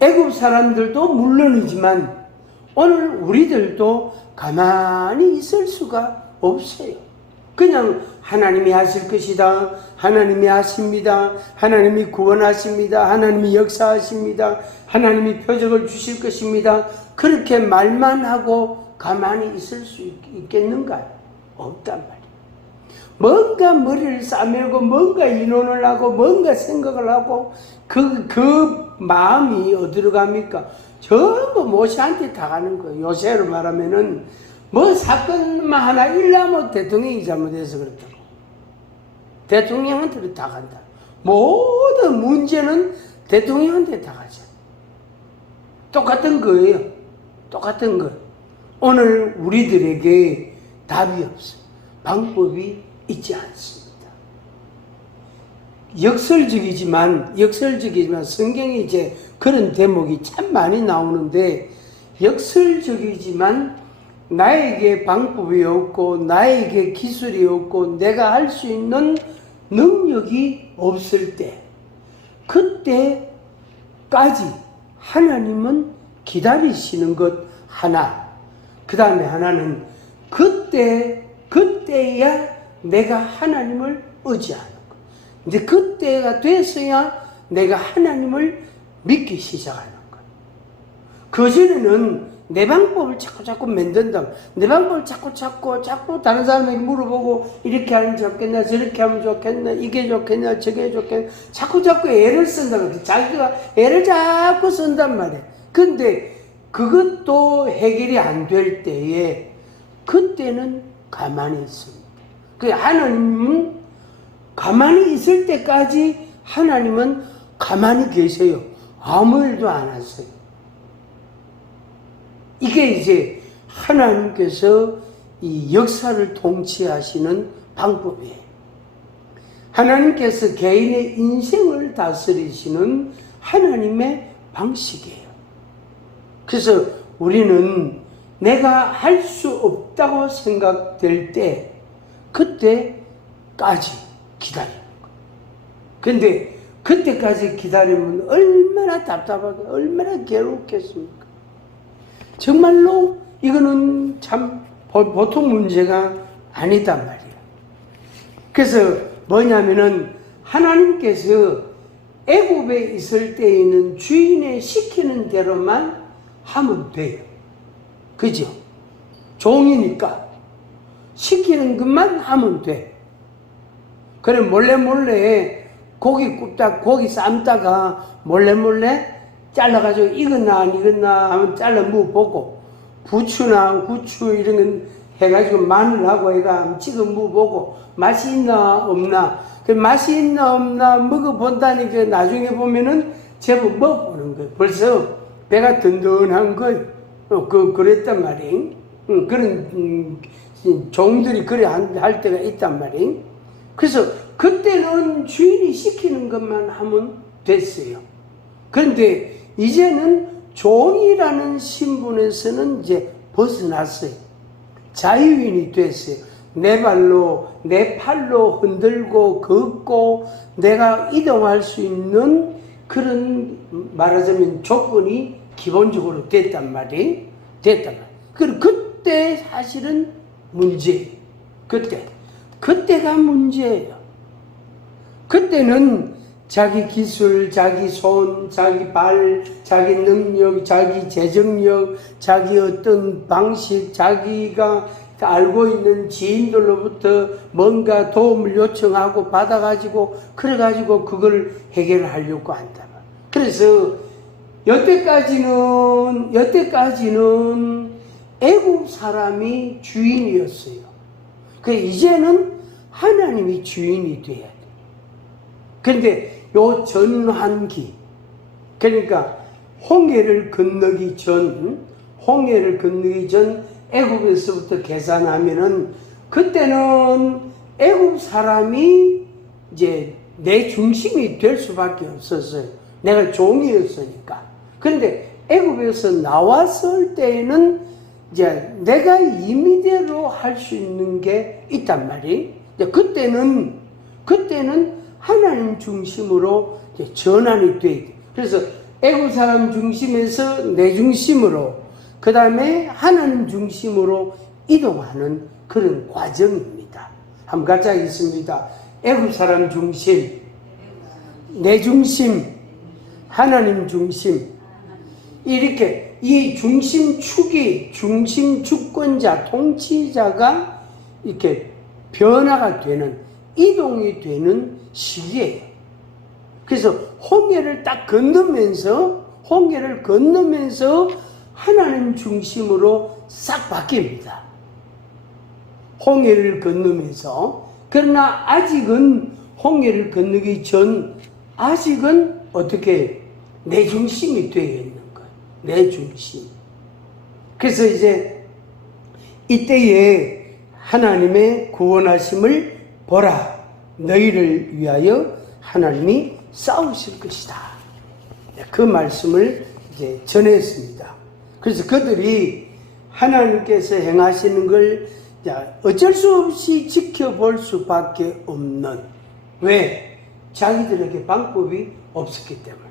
애굽 사람들도 물론이지만 오늘 우리들도 가만히 있을 수가 없어요. 그냥 하나님이 하실 것이다, 하나님이 하십니다, 하나님이 구원하십니다, 하나님이 역사하십니다, 하나님이 표적을 주실 것입니다, 그렇게 말만 하고 가만히 있을 수 있겠는가? 없단 말이에요. 뭔가 머리를 싸매고 뭔가 인원을 하고 뭔가 생각을 하고 그 마음이 어디로 갑니까? 전부 모세한테 다 가는 거예요. 요새로 말하면은 뭐 사건만 하나 일라면 대통령이 잘못해서 그렇다고. 대통령한테도 다 간다. 모든 문제는 대통령한테 다 가죠. 똑같은 거예요. 똑같은 거. 오늘 우리들에게 답이 없어요. 방법이 있지 않습니다. 역설적이지만 성경에 이제 그런 대목이 참 많이 나오는데, 역설적이지만 나에게 방법이 없고 나에게 기술이 없고 내가 할 수 있는 능력이 없을 때, 그때까지 하나님은 기다리시는 것 하나, 그 다음에 하나는 그때야 내가 하나님을 의지하는 것. 이제 그때가 됐어야 내가 하나님을 믿기 시작하는 것. 그전에는 내 방법을 자꾸 만든다. 내 방법을 자꾸 다른 사람에게 물어보고, 이렇게 하면 좋겠나, 저렇게 하면 좋겠나, 이게 좋겠나, 저게 좋겠나, 자꾸 애를 쓴다. 자기가 애를 자꾸 쓴단 말이야. 근데 그것도 해결이 안 될 때에, 그때는 가만히 있습니다. 그 하나님은 가만히 있을 때까지 하나님은 가만히 계세요. 아무 일도 안 하세요. 이게 이제 하나님께서 이 역사를 통치하시는 방법이에요. 하나님께서 개인의 인생을 다스리시는 하나님의 방식이에요. 그래서 우리는 내가 할 수 없다고 생각될 때, 그때까지 기다리는 거예요. 근데 그때까지 기다리면 얼마나 답답하고 얼마나 괴롭겠습니까? 정말로 이거는 참 보통 문제가 아니단 말이에요. 그래서 뭐냐면은 하나님께서 애굽에 있을 때에는 주인의 시키는 대로만 하면 돼요. 그죠? 종이니까 시키는 것만 하면 돼. 그래 몰래 고기 굽다 고기 삶다가 몰래 잘라가지고 익었나 안 익었나 하면 잘라 무보고, 부추나 후추 이런 건 해가지고 마늘하고 해가 찍어 무보고 맛이 있나 없나, 그 맛이 있나 없나 먹어본다니까 나중에 보면은 제법 먹어보는 거예요. 벌써 배가 든든한 거예요. 그랬단 말이에요. 그런 종들이 그래 할 때가 있단 말이에요. 그래서 그때는 주인이 시키는 것만 하면 됐어요. 그런데 이제는 종이라는 신분에서는 이제 벗어났어요. 자유인이 됐어요. 내 팔로 흔들고 걷고 내가 이동할 수 있는 그런, 말하자면 조건이 기본적으로 됐단 말이에요. 그리고 그때 사실은 문제예요. 그때가 문제예요. 그때는 자기 기술, 자기 손, 자기 발, 자기 능력, 자기 재정력, 자기 어떤 방식, 자기가 알고 있는 지인들로부터 뭔가 도움을 요청하고 받아가지고, 그래가지고 그걸 해결하려고 한다. 그래서 여태까지는 애굽 사람이 주인이었어요. 이제는 하나님이 주인이 돼야 돼. 근데 요 전환기, 그러니까 홍해를 건너기 전 애굽에서부터 계산하면은, 그때는 애굽 사람이 이제 내 중심이 될 수밖에 없었어요. 내가 종이었으니까. 근데 애굽에서 나왔을 때에는 이제 내가 임의대로 할 수 있는 게 있단 말이에요. 그때는 하나님 중심으로 이제 전환이 돼. 그래서 애국 사람 중심에서 내 중심으로, 그 다음에 하나님 중심으로 이동하는 그런 과정입니다. 한번 같이 하겠습니다. 애국 사람 중심, 내 중심, 하나님 중심. 이렇게 이 중심축이, 중심 주권자, 통치자가 이렇게 변화가 되는, 이동이 되는 시기예요. 그래서 홍해를 딱 건너면서, 홍해를 건너면서 하나님 중심으로 싹 바뀝니다. 홍해를 건너면서. 그러나 아직은 홍해를 건너기 전, 아직은 어떻게 내 중심이 되어 있는 거예요. 내 중심. 그래서 이제 이때에 하나님의 구원하심을 보라. 너희를 위하여 하나님이 싸우실 것이다. 그 말씀을 이제 전했습니다. 그래서 그들이 하나님께서 행하시는 걸 어쩔 수 없이 지켜볼 수밖에 없는, 왜? 자기들에게 방법이 없었기 때문에.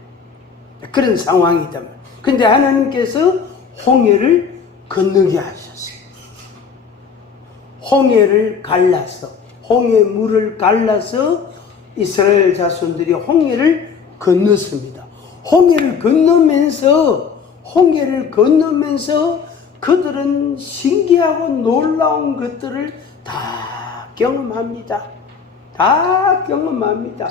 그런 상황이기 때문에. 근데 하나님께서 홍해를 건너게 하셨어요. 홍해를 갈라서, 홍해 물을 갈라서 이스라엘 자손들이 홍해를 건넜습니다. 홍해를 건너면서 그들은 신기하고 놀라운 것들을 다 경험합니다. 다 경험합니다.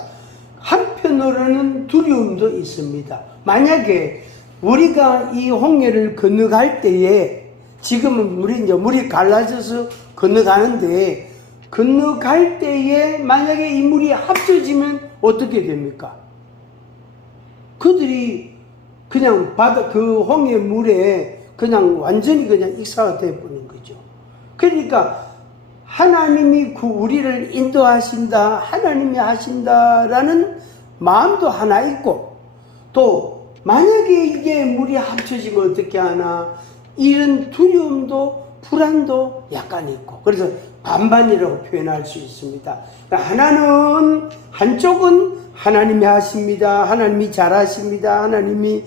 한편으로는 두려움도 있습니다. 만약에 우리가 이 홍해를 건너갈 때에, 지금은 물이 갈라져서 건너가는데, 건너갈 때에 만약에 이 물이 합쳐지면 어떻게 됩니까? 그들이 그냥 그 홍해 물에 그냥 완전히 그냥 익사가 되어버린 거죠. 그러니까 하나님이 우리를 인도하신다, 하나님이 하신다라는 마음도 하나 있고, 또 만약에 이게 물이 합쳐지면 어떻게 하나, 이런 두려움도 불안도 약간 있고, 그래서 반반이라고 표현할 수 있습니다. 그러니까 한쪽은 하나님이 하십니다, 하나님이 잘하십니다, 하나님이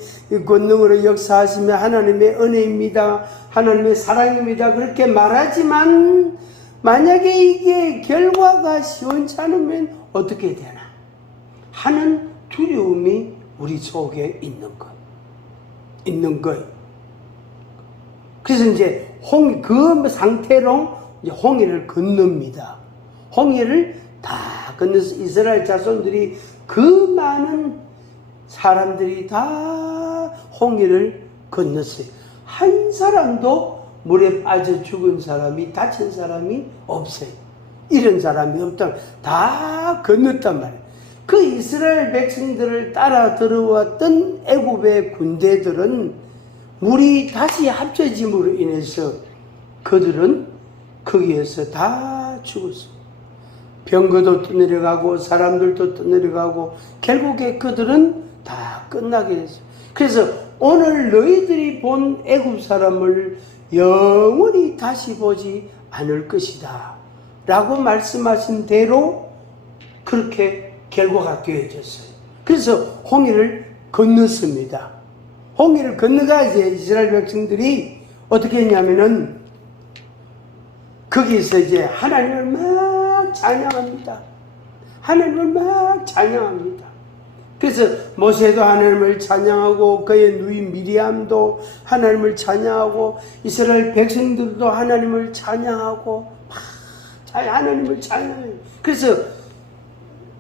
권능으로 역사하시며 하나님의 은혜입니다, 하나님의 사랑입니다, 그렇게 말하지만 만약에 이게 결과가 시원찮으면 어떻게 되나 하는 두려움이 우리 속에 있는 거예요. 그래서 이제 그 상태로 이제 홍해를 건넙니다. 홍해를 다 건너서 이스라엘 자손들이, 그 많은 사람들이 다 홍해를 건넜어요. 한 사람도 물에 빠져 죽은 사람이, 다친 사람이 없어요. 이런 사람이 없다. 다 건넜단 말이에요. 그 이스라엘 백성들을 따라 들어왔던 애굽의 군대들은 물이 다시 합쳐짐으로 인해서 그들은 거기에서 다 죽었어요. 병거도 떠내려가고 사람들도 떠내려가고 결국에 그들은 다 끝나게 됐어요. 그래서 오늘 너희들이 본 애굽 사람을 영원히 다시 보지 않을 것이다 라고 말씀하신 대로 그렇게 결과가 되어졌어요. 그래서 홍해를 건넜습니다. 홍해를 건너가 이제 이스라엘 백성들이 어떻게 했냐면은 거기서 이제 하나님을 막 찬양합니다. 하나님을 막 찬양합니다. 그래서 모세도 하나님을 찬양하고 그의 누이 미리암도 하나님을 찬양하고 이스라엘 백성들도 하나님을 찬양하고 막 하나님을 찬양해요. 그래서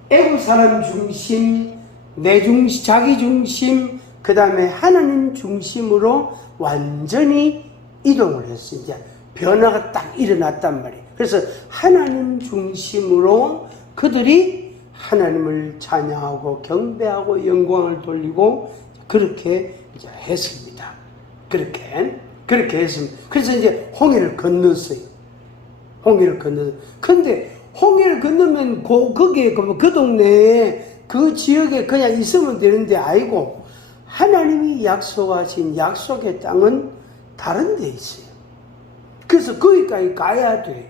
애국 사람 중심, 내 중심, 자기 중심, 그 다음에 하나님 중심으로 완전히 이동을 했어요. 이제 변화가 딱 일어났단 말이에요. 그래서 하나님 중심으로 그들이 하나님을 찬양하고 경배하고 영광을 돌리고 그렇게 이제 했습니다. 그렇게 했습니다. 그래서 이제 홍해를 건넜어요. 홍해를 건넜어요. 근데 홍해를 건너면 거기에 그 동네에 그 지역에 그냥 있으면 되는데 아니고 하나님이 약속하신 약속의 땅은 다른 데 있어요. 그래서 거기까지 가야 돼요.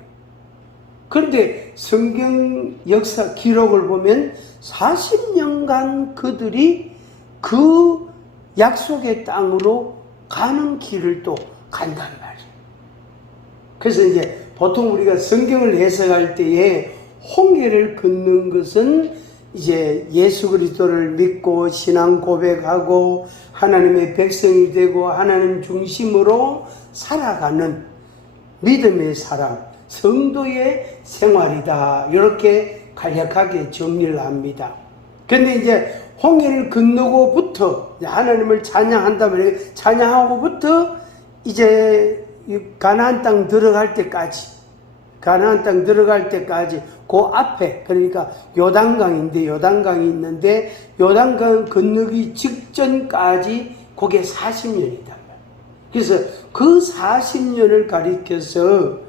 그런데 성경 역사 기록을 보면 40년간 그들이 그 약속의 땅으로 가는 길을 또 간단 말이에요. 그래서 이제 보통 우리가 성경을 해석할 때에 홍해를 걷는 것은 이제 예수 그리스도를 믿고 신앙 고백하고 하나님의 백성이 되고 하나님 중심으로 살아가는 믿음의 사람, 성도의 생활이다. 이렇게 간략하게 정리를 합니다. 그런데 이제 홍해를 건너고부터 하나님을 찬양한다면 찬양하고부터 이제 가나안 땅 들어갈 때까지 그 앞에, 그러니까 요단강인데 요단강이 있는데 요단강 건너기 직전까지 그게 40년이다. 그래서 그 40년을 가리켜서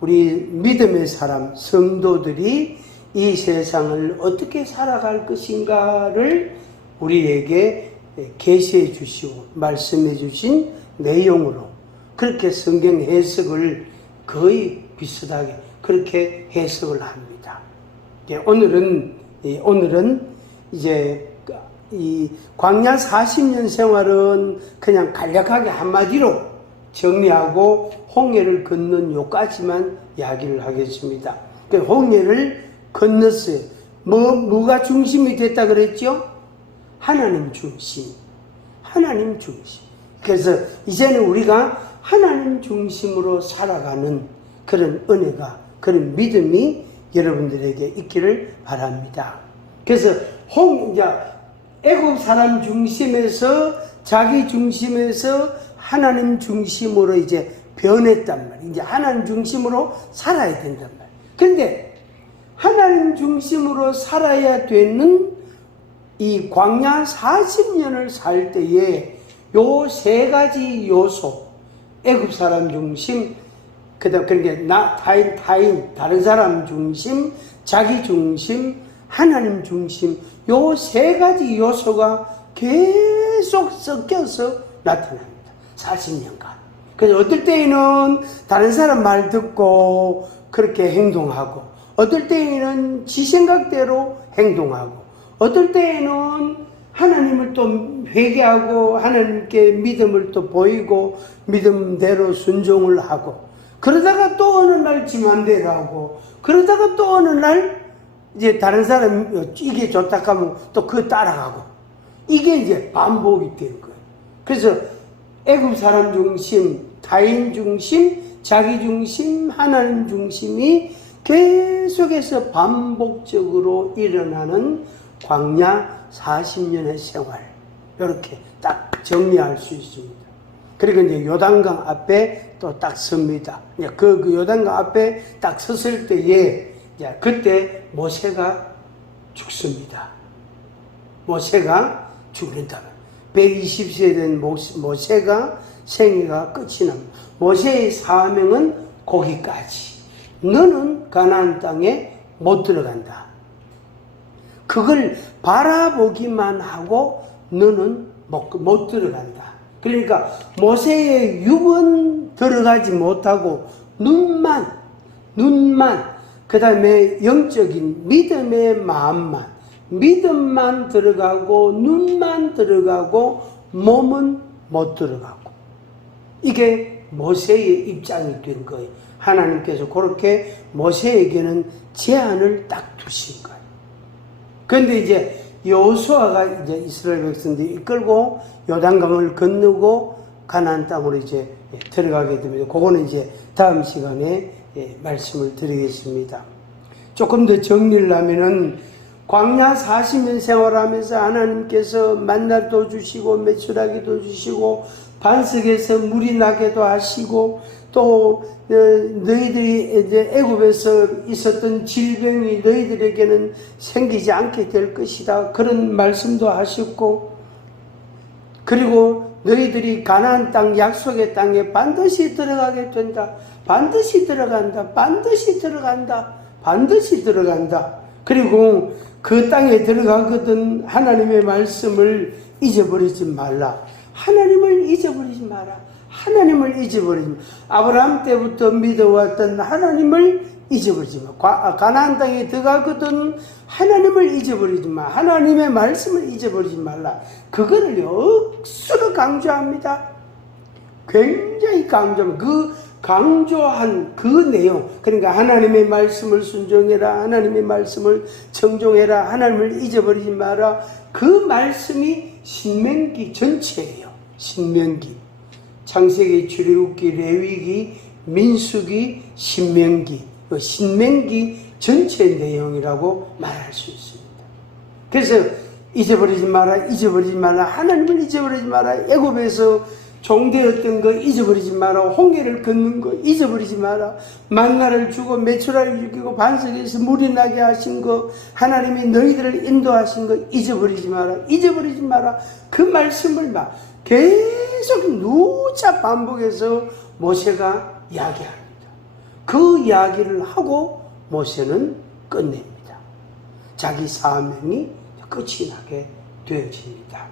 우리 믿음의 사람, 성도들이 이 세상을 어떻게 살아갈 것인가를 우리에게 계시해 주시고 말씀해 주신 내용으로 그렇게 성경 해석을 거의 비슷하게 그렇게 해석을 합니다. 오늘은 이제 이 광야 40년 생활은 그냥 간략하게 한마디로 정리하고 홍해를 건넌 요까지만 이야기를 하겠습니다. 홍해를 건넜어요. 뭐가 중심이 됐다 그랬죠? 하나님 중심. 그래서 이제는 우리가 하나님 중심으로 살아가는 그런 은혜가, 그런 믿음이 여러분들에게 있기를 바랍니다. 그래서 애굽 사람 중심에서 자기 중심에서 하나님 중심으로 이제 변했단 말이에요. 이제 하나님 중심으로 살아야 된단 말이에요. 그런데 하나님 중심으로 살아야 되는 이 광야 40년을 살 때에 요 세 가지 요소, 애굽 사람 중심, 그러니까 다른 사람 중심, 자기 중심, 하나님 중심, 요 세 가지 요소가 계속 섞여서 나타납니다. 40년간. 그래서 어떨 때에는 다른 사람 말 듣고 그렇게 행동하고, 어떨 때에는 지 생각대로 행동하고, 어떨 때에는 하나님을 또 회개하고 하나님께 믿음을 또 보이고 믿음대로 순종을 하고, 그러다가 또 어느 날 지 맘대로 하고, 그러다가 또 어느 날 이제 다른 사람 이게 좋다 하면 또 그거 따라가고, 이게 이제 반복이 되는 거예요. 그래서 애굽 사람 중심, 타인 중심, 자기 중심, 하나님 중심이 계속해서 반복적으로 일어나는 광야 40년의 생활, 이렇게 딱 정리할 수 있습니다. 그리고 이제 요단강 앞에 또 딱 섭니다. 그 요단강 앞에 딱 섰을 때에 그때 모세가 죽습니다. 모세가 죽는다. 120세 된 모세가 생애가 끝이 납니다. 모세의 사명은 거기까지. 너는 가나안 땅에 못 들어간다. 그걸 바라보기만 하고 너는 못 들어간다. 그러니까 모세의 육은 들어가지 못하고 눈만 그 다음에 영적인 믿음의 믿음만 들어가고 눈만 들어가고 몸은 못 들어가고, 이게 모세의 입장이 된 거예요. 하나님께서 그렇게 모세에게는 제한을 딱 두신 거예요. 그런데 이제 여호수아가 이제 이스라엘 백성들이 이끌고 요단강을 건너고 가나안 땅으로 이제 들어가게 됩니다. 그거는 이제 다음 시간에 말씀을 드리겠습니다. 조금 더 정리를 하면은 광야 40년 생활하면서 하나님께서 만나도 주시고 메추라기도 주시고 반석에서 물이 나게도 하시고, 또 너희들이 이제 애굽에서 있었던 질병이 너희들에게는 생기지 않게 될 것이다, 그런 말씀도 하셨고, 그리고 너희들이 가나안 땅 약속의 땅에 반드시 들어가게 된다. 반드시 들어간다. 그리고 그 땅에 들어가거든 하나님의 말씀을 잊어버리지 말라. 하나님을 잊어버리지 마라. 아브라함 때부터 믿어왔던 하나님을 잊어버리지 마. 가나안 땅에 들어가거든 하나님을 잊어버리지 마. 하나님의 말씀을 잊어버리지 말라. 그거를 억수로 강조합니다. 굉장히 강조합니다. 그 강조한 그 내용, 그러니까 하나님의 말씀을 순종해라, 하나님의 말씀을 청종해라, 하나님을 잊어버리지 마라. 그 말씀이 신명기 전체예요. 신명기, 창세기, 출애굽기, 레위기, 민수기, 신명기, 신명기 전체 내용이라고 말할 수 있습니다. 그래서 잊어버리지 마라, 잊어버리지 마라, 하나님을 잊어버리지 마라, 애굽에서 종되었던 거 잊어버리지 마라, 홍해를 걷는 거 잊어버리지 마라, 만나를 주고 메추라를 죽이고 반석에서 물이 나게 하신 거, 하나님이 너희들을 인도하신 거 잊어버리지 마라, 잊어버리지 마라. 그 말씀을 막 계속 누차 반복해서 모세가 이야기합니다. 그 이야기를 하고 모세는 끝냅니다. 자기 사명이 끝이 나게 되어집니다.